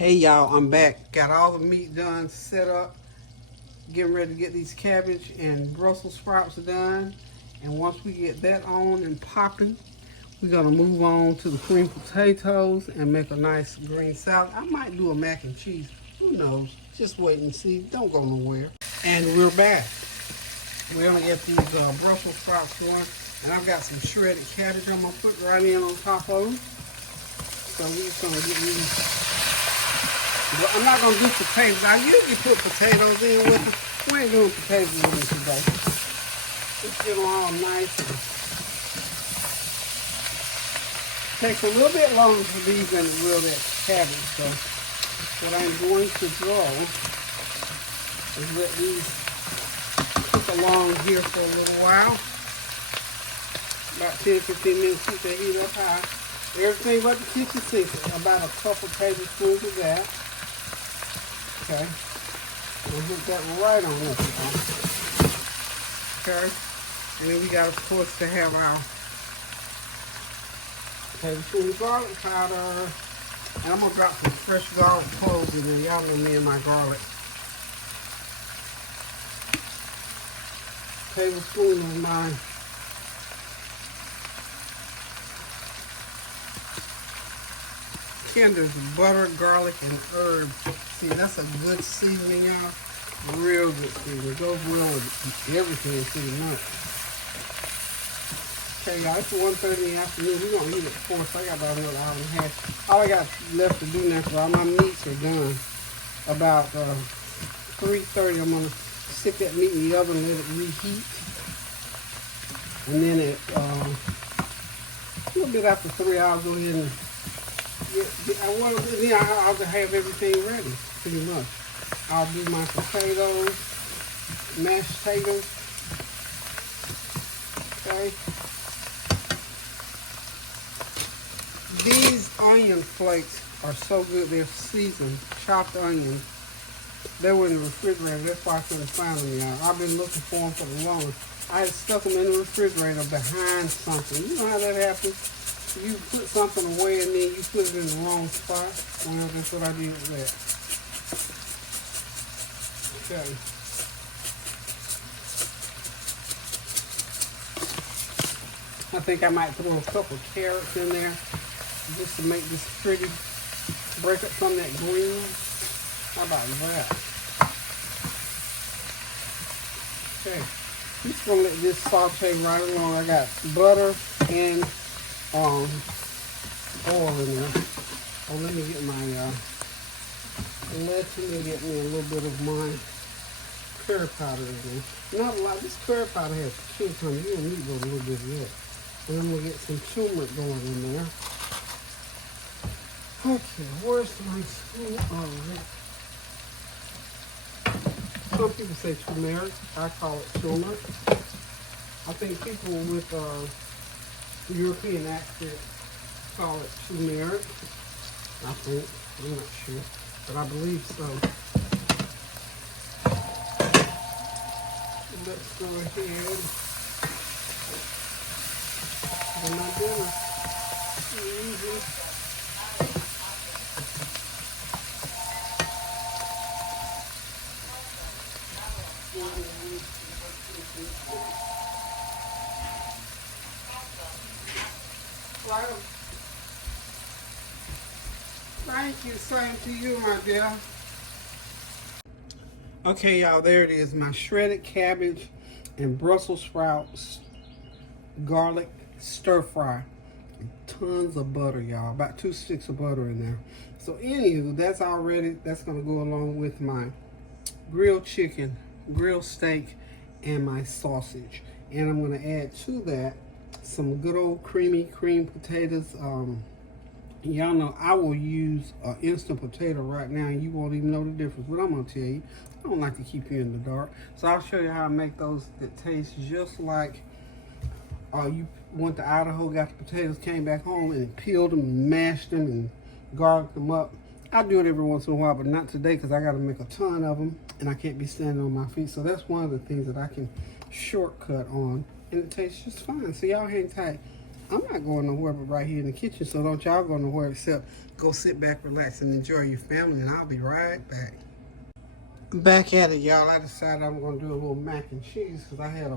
Hey y'all, I'm back. Got all the meat done, set up, getting ready to get these cabbage and Brussels sprouts done. And once we get that on and popping, we're gonna move on to the cream potatoes and make a nice green salad. I might do a mac and cheese, who knows? Just wait and see, don't go nowhere. And we're back. We're gonna get these Brussels sprouts going. And I've got some shredded cabbage I'm gonna put right in on top of them. So we're just gonna get these. But I'm not going to do potatoes. I usually put potatoes in with them. We ain't doing potatoes with them today. Just get them all nice. Takes a little bit longer for these than it will that cabbage. So what I'm going to do is let these cook along here for a little while. About 10-15 minutes, keep the heat up high. Everything but the kitchen sink. About a couple tablespoons of that. Okay, we'll put that right on up. Okay, and then we got, of course, to have our tablespoon garlic powder. And I'm going to drop some fresh garlic cloves in there. Y'all know me and my garlic. Tablespoon of my Kinder's butter, garlic, and herbs. See, that's a good seasoning, y'all. Real good seasoning. It goes well with everything pretty much. Okay, y'all, it's 1:30 in the afternoon. We're going to eat at 4, so I got about another hour and a half. All I got left to do now, because all my meats are done. About 3:30, I'm going to stick that meat in the oven and let it reheat. And then a little bit after 3 hours, go ahead and I'll have everything ready, pretty much. I'll do my potatoes, mashed potatoes, okay. These onion flakes are so good, they're seasoned, chopped onions. They were in the refrigerator, that's why I couldn't find them, y'all. I've been looking for them for the longest. I had stuck them in the refrigerator behind something. You know how that happens? You put something away and then you put it in the wrong spot. Well, that's what I did with that. Okay. I think I might throw a couple carrots in there just to make this pretty. Break up some of that green. How about that? Okay. I'm just gonna let this saute right along. I got butter and oil in there. Oh, let me get my let me get me a little bit of my curry powder in there. Not a lot. This curry powder has kids on it. You don't need to go a little bit of that. And then we'll get some turmeric going in there. Okay, where's my spoon? Some people say turmeric. I call it turmeric. I think people with European accent call it turmeric. I think. I'm not sure. But I believe so. Let's go ahead and my dinner. Easy. Thank you, same to you, my dear. Okay, y'all, there it is. My shredded cabbage and Brussels sprouts garlic stir fry. Tons of butter, y'all. About 2 sticks of butter in there. So anywho, that's gonna go along with my grilled chicken, grilled steak, and my sausage. And I'm gonna add to that some good old creamy cream potatoes. Y'all know I will use an instant potato right now and you won't even know the difference, but I'm gonna tell you, I don't like to keep you in the dark. So I'll show you how I make those that taste just like you went to Idaho, got the potatoes, came back home and peeled them and mashed them and garlicked them up. I do it every once in a while, but not today because I gotta make a ton of them and I can't be standing on my feet. So that's one of the things that I can shortcut on and it tastes just fine. So y'all hang tight. I'm not going nowhere but right here in the kitchen, so don't y'all go nowhere except go sit back, relax, and enjoy your family, and I'll be right back. Back at it, y'all. I decided I'm going to do a little mac and cheese because I had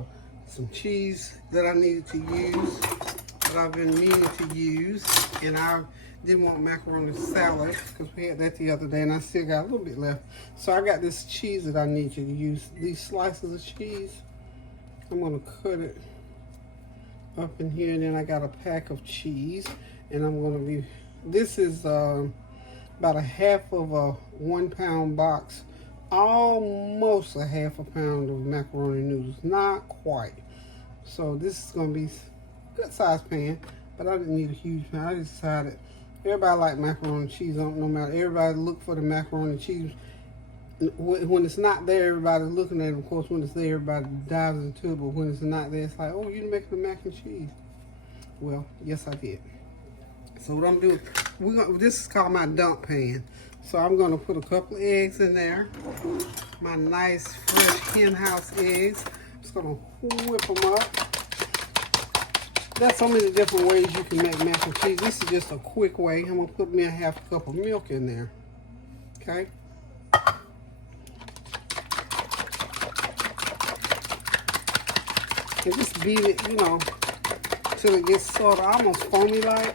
some cheese that I needed to use, that I've been meaning to use, and I didn't want macaroni salad because we had that the other day, and I still got a little bit left. So I got this cheese that I need you to use. These slices of cheese, I'm going to cut it up in here, and then I got a pack of cheese, and I'm going to be, this is about a half of a 1 pound box, almost a half a pound of macaroni noodles, not quite. So this is going to be a good size pan, but I didn't need a huge pan. I just decided everybody like macaroni and cheese, no matter, everybody look for the macaroni and cheese. When it's not there, everybody's looking at it. Of course, when it's there, everybody dives into it. But when it's not there, it's like, oh, you making the mac and cheese. Well, yes, I did. So what I'm doing, this is called my dump pan. So I'm going to put a couple of eggs in there. My nice, fresh hen house eggs. I'm just going to whip them up. There's so many different ways you can make mac and cheese. This is just a quick way. I'm going to put me a half a cup of milk in there. Okay? And just beat it, you know, till it gets sort of almost foamy-like.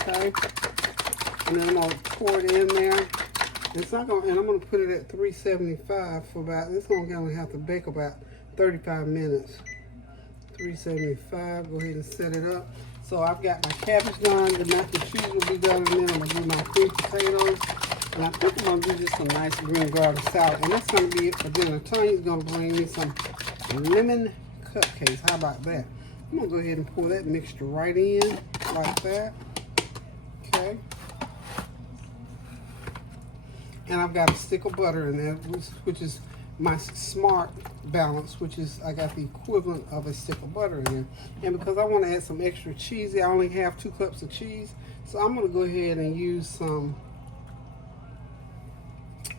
Okay? And then I'm going to pour it in there. It's not going, and I'm going to put it at 375 for about, it's going to have to bake about 35 minutes. 375, go ahead and set it up. So I've got my cabbage done, the mac and cheese will be done, and then I'm going to do my cream potatoes. And I think I'm going to do just a nice green garden salad. And that's going to be it for dinner. Tanya's going to bring me some lemon cupcakes. How about that? I'm going to go ahead and pour that mixture right in, like that. Okay. And I've got a stick of butter in there, which is my smart balance, which is I got the equivalent of a stick of butter in there. And because I want to add some extra cheese, I only have 2 cups of cheese. So I'm going to go ahead and use some,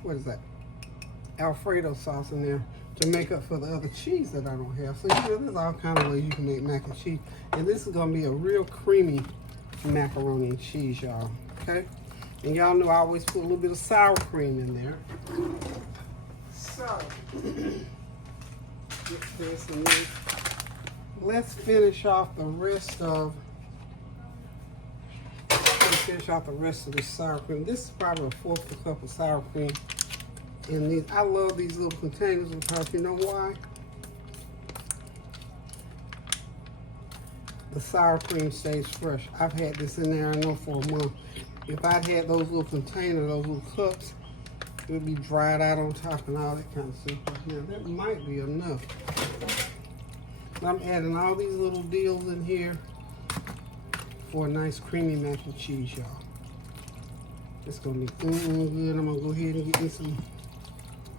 what is that? Alfredo sauce in there to make up for the other cheese that I don't have. So you know, there's all kind of ways you can make mac and cheese. And this is going to be a real creamy macaroni and cheese, y'all. Okay? And y'all know I always put a little bit of sour cream in there. So, get this and this. Let's finish off the rest of this sour cream. This is probably a 1/4 cup of sour cream. And these, I love these little containers because you know why? The sour cream stays fresh. I've had this in there, I know, for a month. If I'd had those little containers, those little cups, it would be dried out on top and all that kind of stuff. Now, that might be enough. But I'm adding all these little deals in here for a nice creamy mac and cheese, y'all. It's gonna be good. I'm gonna go ahead and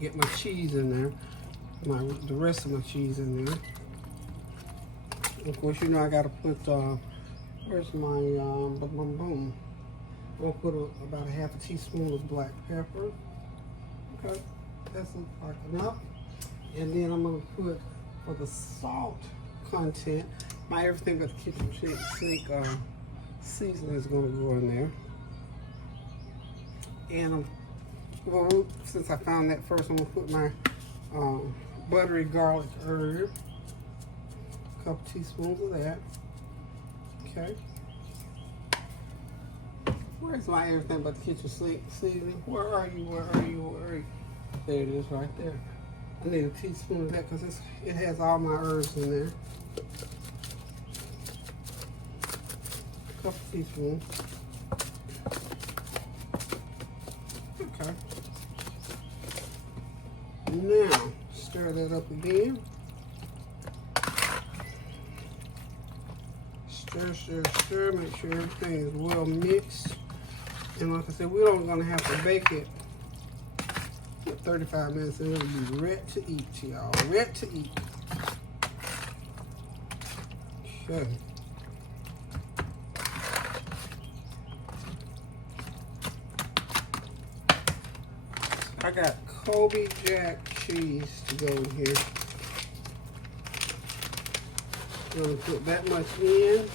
get my cheese in there, the rest of my cheese in there. Of course, you know I gotta put, where's my, boom. I'm gonna put about a half a teaspoon of black pepper. Okay, that's like enough. And then I'm gonna put, for the salt content, my everything but the kitchen sink seasoning is gonna go in there. And well, since I found that first, I'm gonna put my buttery garlic herb, a couple teaspoons of that. Okay. Where's my everything but the kitchen sink seasoning? Where are you? Where are you? Where are you? There it is, right there. I need a teaspoon of that because it has all my herbs in there. A couple teaspoons. Okay. Now, stir that up again. Stir, stir, stir. Make sure everything is well mixed. And like I said, we're only going to have to bake it for 35 minutes and it'll be ready to eat, y'all. Ready to eat. Okay. I got Kobe Jack cheese to go in here. I'm gonna put that much in,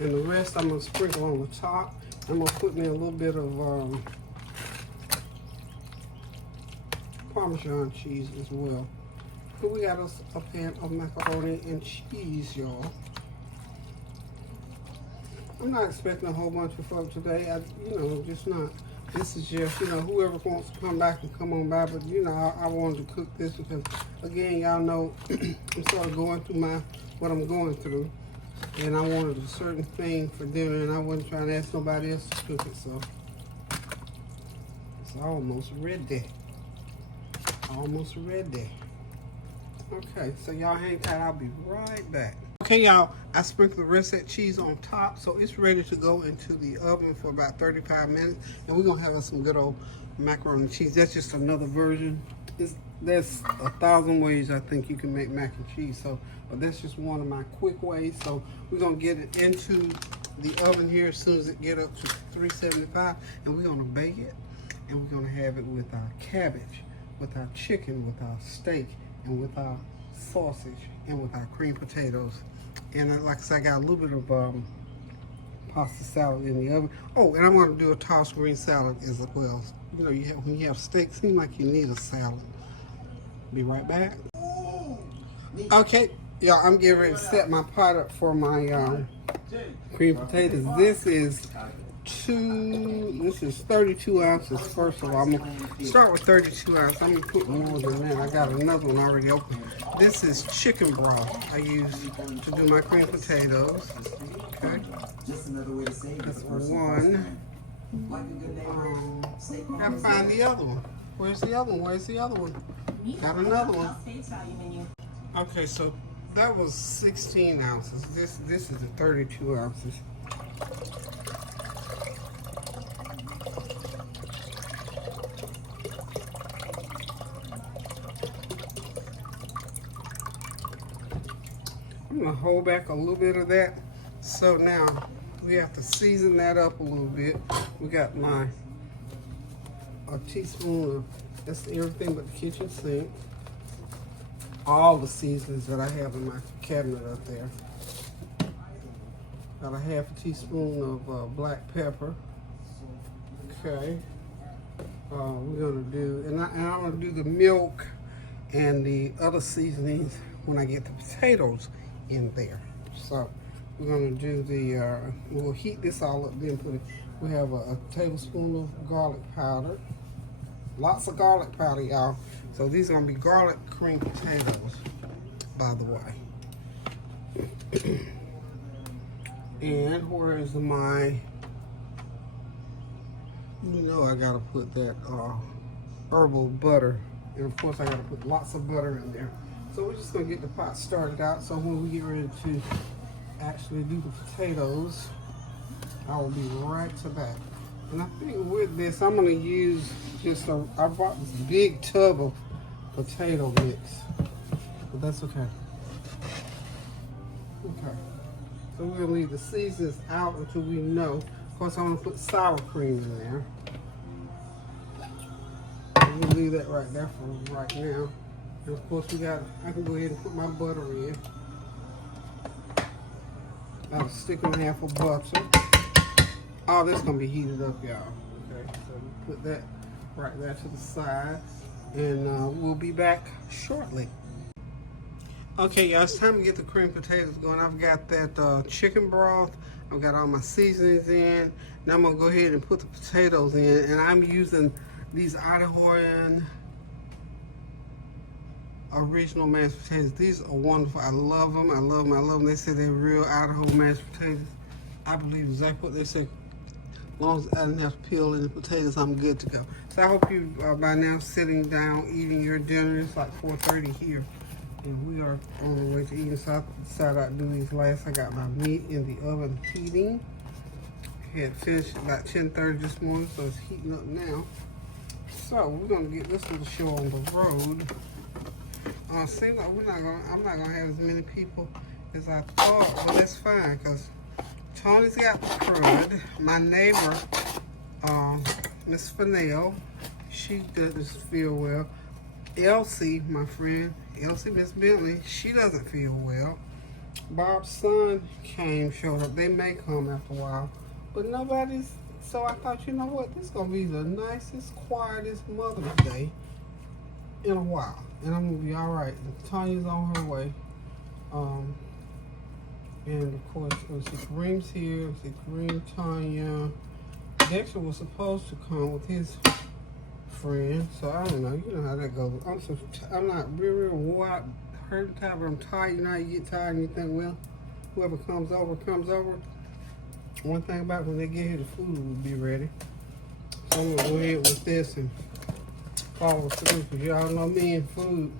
and the rest I'm gonna sprinkle on the top. I'm gonna put me a little bit of Parmesan cheese as well. So we got us a pan of macaroni and cheese, y'all. I'm not expecting a whole bunch of folks today. Just not. This is just, whoever wants to come back and come on by. But, I wanted to cook this because, again, y'all know I'm sort of going through what I'm going through. And I wanted a certain thing for dinner, and I wasn't trying to ask nobody else to cook it. So, it's almost ready. Almost ready. Okay, so y'all hang tight. I'll be right back. Okay, y'all, I sprinkled the rest of that cheese on top, so it's ready to go into the oven for about 35 minutes. And we're going to have some good old macaroni and cheese. That's just another version. There's 1,000 ways I think you can make mac and cheese, but that's just one of my quick ways. So we're going to get it into the oven here as soon as it get up to 375, and we're going to bake it, and we're going to have it with our cabbage, with our chicken, with our steak, and with our sausage, and with our cream potatoes. And like I said, I got a little bit of pasta salad in the oven. Oh, and I'm going to do a tossed green salad as well. When you have steak, it seems like you need a salad. Be right back. Okay, y'all, I'm getting ready to set my pot up for my cream potatoes. This is 32 ounces. First of all, I'm gonna start with 32 ounces. I'm gonna put more than that. I got another one already open. This is chicken broth I use to do my cream potatoes. Okay, that's one. Gotta find the other one. Where's the other one? Where's the other one? Got another one. Okay, so that was 16 ounces. This is the 32 ounces. I'm gonna hold back a little bit of that. So now we have to season that up a little bit. We got a teaspoon of, that's everything but the kitchen sink. All the seasonings that I have in my cabinet up there. Got a half a teaspoon of black pepper. Okay. We're gonna do, and I'm gonna do the milk and the other seasonings when I get the potatoes in there. So we're gonna do we'll heat this all up, then we have a tablespoon of garlic powder. Lots of garlic powder, y'all. So these are gonna be garlic cream potatoes, by the way. And where is my, I gotta put that herbal butter. And of course I gotta put lots of butter in there. So we're just gonna get the pot started out. So when we get ready to actually do the potatoes, I will be right to that. And I think with this, I'm gonna use I bought this big tub of potato mix, but that's okay. Okay, so we're gonna leave the seasons out until we know. Of course, I'm gonna put sour cream in there. I'm gonna leave that right there for right now. And of course, I can go ahead and put my butter in. About a stick and a half of butter. All this gonna be heated up, y'all. Okay, so we put that right there to the side, and we'll be back shortly. Okay, y'all, it's time to get the cream potatoes going. I've got that chicken broth. I've got all my seasonings in. Now I'm gonna go ahead and put the potatoes in, and I'm using these Idahoan original mashed potatoes. These are wonderful. I love them. I love them. I love them. They say they're real Idaho mashed potatoes. I believe exactly what they say. As long as I didn't have to peel any potatoes, I'm good to go. So I hope you are by now sitting down eating your dinner. It's like 4:30 here, and we are on the way to eating. So I decided I'd do these last. I got my meat in the oven heating. Had finished about 10:30 this morning, so it's heating up now. So we're gonna get this little show on the road. Seems like I'm not gonna have as many people as I thought, but that's fine because Tony's got the crud. My neighbor, Miss Fennell, she doesn't feel well. Elsie, my friend, Elsie Miss Bentley, she doesn't feel well. Bob's son showed up. They may come after a while, but nobody's. So I thought, you know what, this is gonna be the nicest, quietest Mother's Day in a while, and I'm gonna be all right. Tanya's on her way, and of course, let's see, Kareem's here. Let's see, Kareem, Tanya. Dexter was supposed to come with his friend, so I don't know. You know how that goes. I'm not real wore out, hurt, tired, but I'm tired. You know how you get tired and you think, well, whoever comes over, comes over. One thing about when they get here, the food will be ready. So I'm gonna go ahead with this and follow through, because y'all know me and food.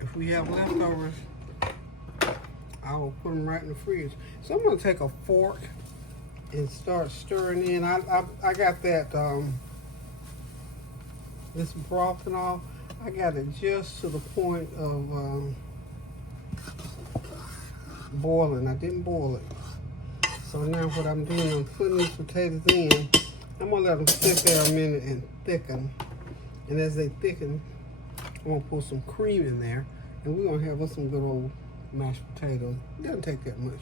If we have leftovers, I will put them right in the fridge. So I'm gonna take a fork and start stirring in. I got that this broth and all. I got it just to the point of boiling. I didn't boil it. So now what I'm doing, I'm putting these potatoes in. I'm gonna let them sit there a minute and thicken. And as they thicken, I'm gonna put some cream in there, and we're gonna have us some good old mashed potatoes. It doesn't take that much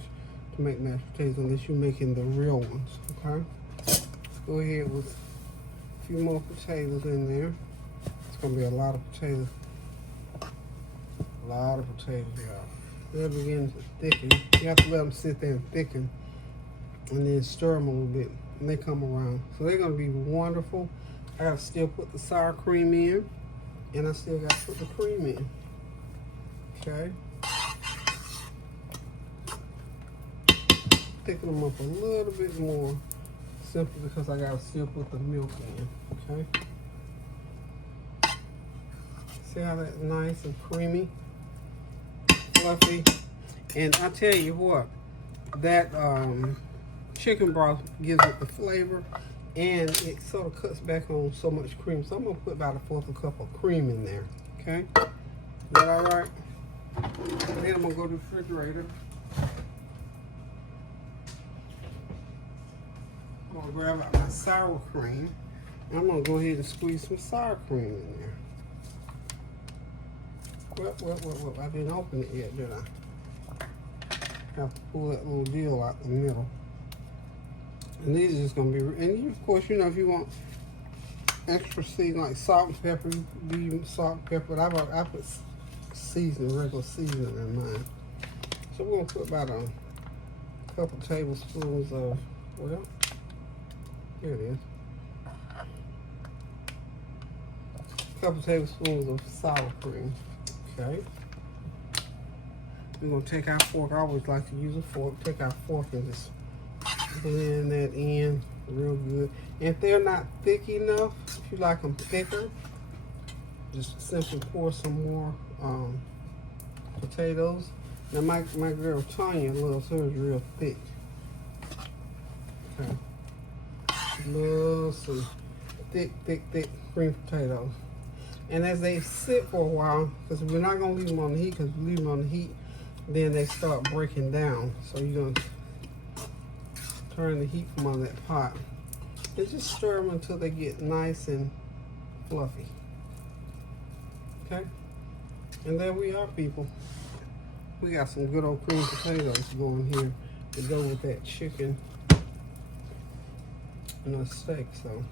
to make mashed potatoes unless you're making the real ones, okay? Let's go ahead with a few more potatoes in there. It's gonna be a lot of potatoes. A lot of potatoes, y'all. They'll begin to thicken. You have to let them sit there and thicken, and then stir them a little bit, and they come around. So they're gonna be wonderful. I gotta still put the sour cream in, and I still gotta put the cream in. Okay. Thicken them up a little bit more, simply because I gotta still put the milk in. Okay. See how that's nice and creamy, fluffy, and I tell you what, that chicken broth gives it the flavor, and it sort of cuts back on so much cream. So I'm gonna put about 1/4 cup of cream in there. Okay, is that all right? And then I'm gonna go to the refrigerator. I'm gonna grab out my sour cream, and I'm gonna go ahead and squeeze some sour cream in there. Well, I didn't open it yet, did I? Have to pull that little deal out the middle. And these are just gonna be, and you, of course, you know, if you want extra seasoning like salt and pepper, you use salt and pepper. But I put seasoning, regular seasoning in mine. So we're gonna put about a couple tablespoons of, well, here it is. A couple tablespoons of sour cream. Okay. We're gonna take our fork. I always like to use a fork. Take our fork and just blend that in real good. And if they're not thick enough, if you like them thicker, just simply pour some more potatoes. Now my girl Tanya loves hers real thick. Okay. She loves some thick green potatoes. And as they sit for a while, because we're not gonna leave them on the heat, because if we leave them on the heat, then they start breaking down. So you're gonna turn the heat from on that pot. And just stir them until they get nice and fluffy. Okay? And there we are, people. We got some good old cream potatoes going here to go with that chicken and a steak. So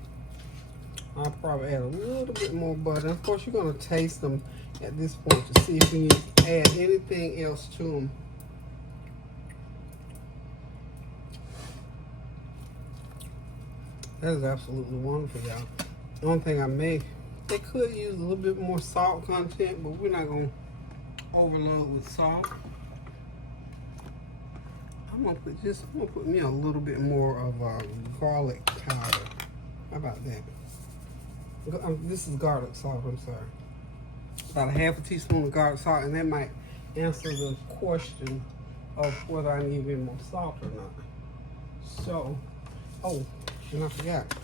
I'll probably add a little bit more butter. Of course, you're gonna taste them at this point to see if you need to add anything else to them. That is absolutely wonderful, y'all. The only thing they could use a little bit more salt content, but we're not gonna overload with salt. I'm gonna put me a little bit more of garlic powder. How about that? This is garlic salt, I'm sorry. About 1/2 teaspoon of garlic salt, and that might answer the question of whether I need any more salt or not. So, oh, and I forgot,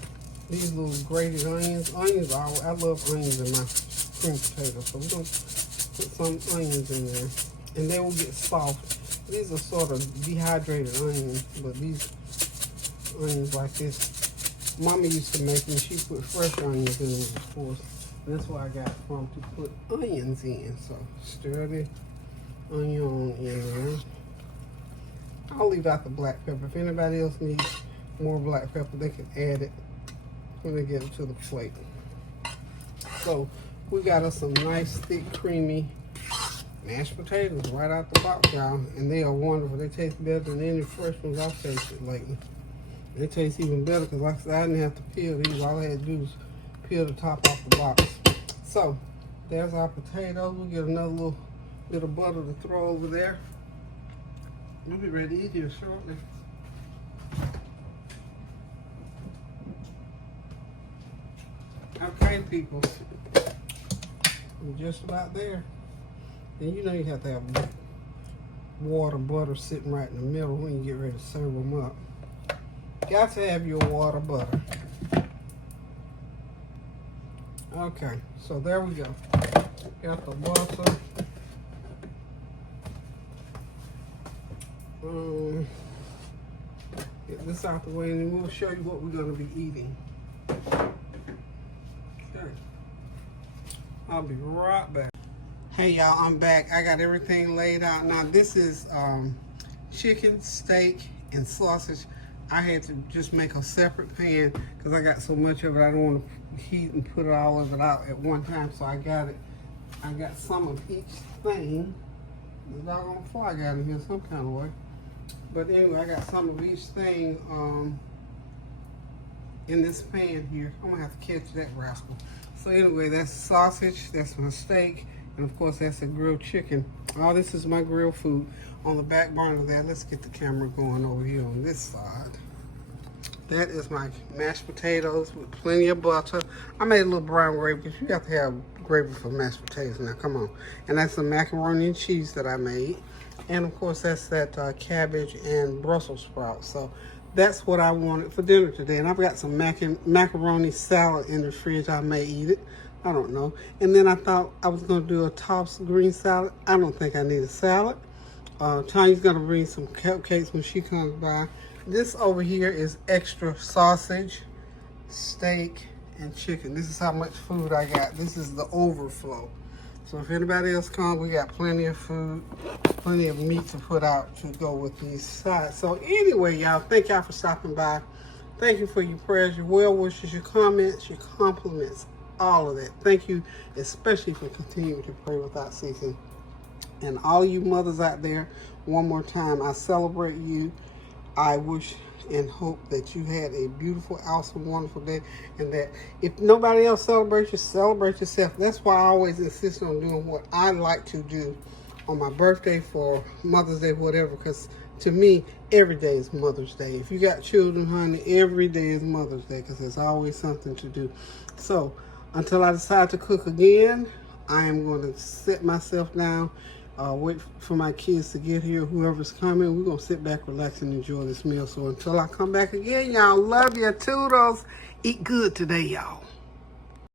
these little grated onions. I love onions in my cream potatoes, so we're gonna put some onions in there, and they will get soft. These are sort of dehydrated onions, but these onions like this, Mama used to make them. She put fresh onions in them, of course. And that's where I got from to put onions in. So stir onion in there. I'll leave out the black pepper. If anybody else needs more black pepper, they can add it when they get it to the plate. So we got us some nice, thick, creamy mashed potatoes right out the box, y'all. And they are wonderful. They taste better than any fresh ones I've tasted lately. They taste even better because, like I said, I didn't have to peel these. All I had to do was peel the top off the box. So there's our potatoes. We'll get another little bit of butter to throw over there. We'll be ready to eat here shortly. Okay, people. We're just about there. And you know you have to have water, butter sitting right in the middle when you get ready to serve them up. Got to have your water, butter. Okay, so there we go. Got the butter. Get this out the way and then we'll show you what we're going to be eating. Okay. I'll be right back. Hey y'all, I'm back. I got everything laid out. Now this is chicken, steak, and sausage. I had to just make a separate pan because I got so much of it. I don't want to heat and put all of it out at one time. So I got some of each thing. The doggone fly got in here some kind of way. But anyway, I got some of each thing in this pan here. I'm gonna have to catch that rascal. So anyway, that's sausage, that's my steak, and of course that's a grilled chicken. All this is my grilled food. On the back burner there, let's get the camera going over here on this side. That is my mashed potatoes with plenty of butter. I made a little brown gravy because you have to have gravy for mashed potatoes now, come on. And that's the macaroni and cheese that I made. And of course that's that cabbage and Brussels sprouts. So that's what I wanted for dinner today. And I've got some macaroni salad in the fridge. I may eat it. I don't know. And then I thought I was going to do a tossed green salad. I don't think I need a salad. Tanya's going to bring some cupcakes when she comes by. This over here is extra sausage, steak, and chicken. This is how much food I got. This is the overflow. So if anybody else comes, we got plenty of food, plenty of meat to put out to go with these sides. So anyway, y'all, thank y'all for stopping by. Thank you for your prayers, your well wishes, your comments, your compliments, all of that. Thank you, especially for continuing to pray without ceasing. And all you mothers out there, one more time, I celebrate you. I wish and hope that you had a beautiful, awesome, wonderful day, and that if nobody else celebrates you, celebrate yourself. That's why I always insist on doing what I like to do on my birthday, for Mother's Day, whatever, because to me, every day is Mother's Day. If you got children, honey, every day is Mother's Day because there's always something to do. So until I decide to cook again, I am going to sit myself down, wait for my kids to get here, whoever's coming. We're going to sit back, relax, and enjoy this meal. So until I come back again, y'all, love you, toodles. Eat good today, y'all.